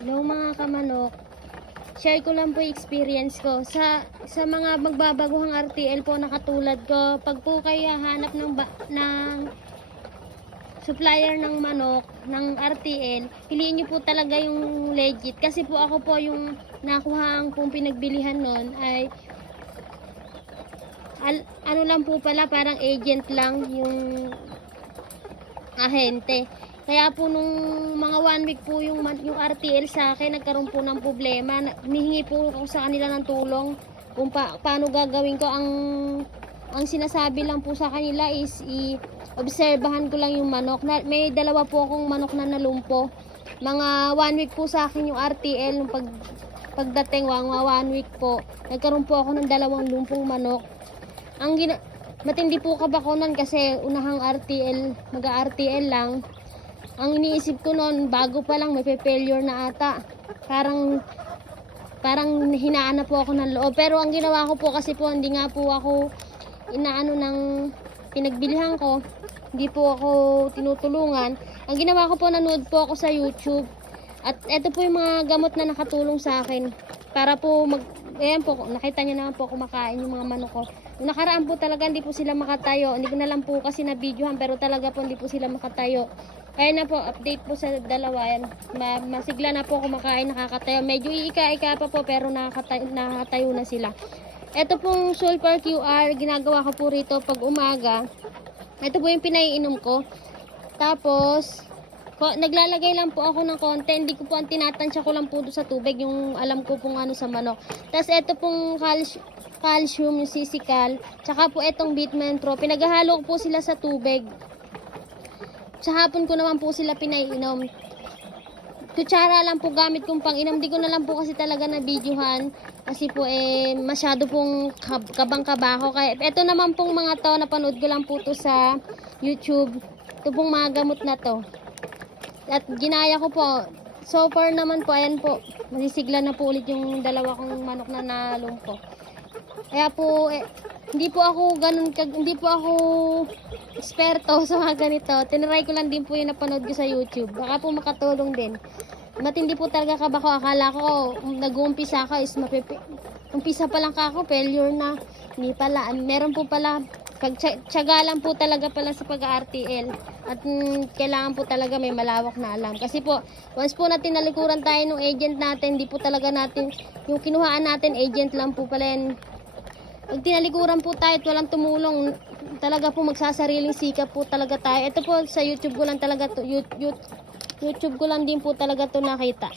Hello mga kamanok. Share ko lang po experience ko. Sa sa mga magbabaguhang RTL po na katulad ko, pag po kayo hanap ng, ba, ng supplier ng manok, ng RTL, piliin nyo po talaga yung legit. Kasi po ako po yung nakuha ang pong pinagbilihan nun ay al, ano lang po pala, parang agent lang yung ahente. Kaya po nung mga one week po yung, yung RTL sa akin, nagkaroon po ng problema. Humihingi po ako sa kanila ng tulong kung pa- paano gagawin ko. Ang, ang sinasabi lang po sa kanila is i-obserbahan ko lang yung manok. Na, may dalawa po akong manok na nalumpo. Mga one week po sa akin yung RTL nung pag, pagdating, mga one week po. Nagkaroon po ako ng dalawang lumpong manok. Ang gina matindi po kabakunan kasi unahang RTL, mag-RTL lang. Ang iniisip ko noon, bago pa lang may failure na ata. Parang parang hinaan na po ako ng loob. Pero ang ginawa ko po kasi po, hindi nga po ako inaano ng pinagbilihan ko. Hindi po ako tinutulungan. Ang ginawa ko po, nanood po ako sa YouTube. At ito po yung mga gamot na nakatulong sa akin. Para po mag... Ayan po, nakita niyo naman po kumakain yung mga manok ko. Nakaraan po talaga hindi po sila makatayo. Hindi ko na lang po kasi na videohan pero talaga po hindi po sila makatayo. Kaya na po, update po sa dalawa. Yan. Ma masigla na po kumakain, nakakatayo. Medyo iika-ika pa po pero nakakatayo, nakakatayo na sila. Ito pong sulfur QR, ginagawa ko po rito pag umaga. Ito po yung pinaiinom ko. Tapos, ko, naglalagay lang po ako ng konti. Hindi ko po ang tinatansya ko lang po sa tubig. Yung alam ko pong ano sa manok. Tapos ito pong calci- calcium, yung sisical. Tsaka po itong Bitman Pro. Pinaghahalo ko po sila sa tubig. Sa hapon ko naman po sila pinaiinom. Kutsara lang po gamit kong pang-inom. Di ko na lang po kasi talaga na videohan. Kasi po eh masyado pong kab- kabang-kabaho. Kaya ito naman pong mga to, napanood ko lang po to sa YouTube. Ito pong mga gamot na to. At ginaya ko po. So far naman po, ayan po. Masisigla na po ulit yung dalawa kong manok na nalumpo. Kaya po, eh, hindi po ako ganun, kag- hindi po ako eksperto sa mga ganito. Tinry ko lang din po yung napanood ko sa YouTube. Baka po makatulong din. Matindi po talaga ka ba ko? Akala ko, um, nag-uumpisa ka is mapipi... Umpisa pa lang ka ako, failure na. Hindi pala. Meron po pala, pag tsaga lang po talaga pala sa pag-RTL. At mm, kailangan po talaga may malawak na alam. Kasi po, once po natin nalikuran tayo ng agent natin, hindi po talaga natin, yung kinuhaan natin, agent lang po pala yan. Pag tinalikuran po tayo at walang tumulong, talaga po magsasariling sikap po talaga tayo. Ito po sa YouTube ko lang talaga to, YouTube, YouTube ko lang din po talaga to nakita.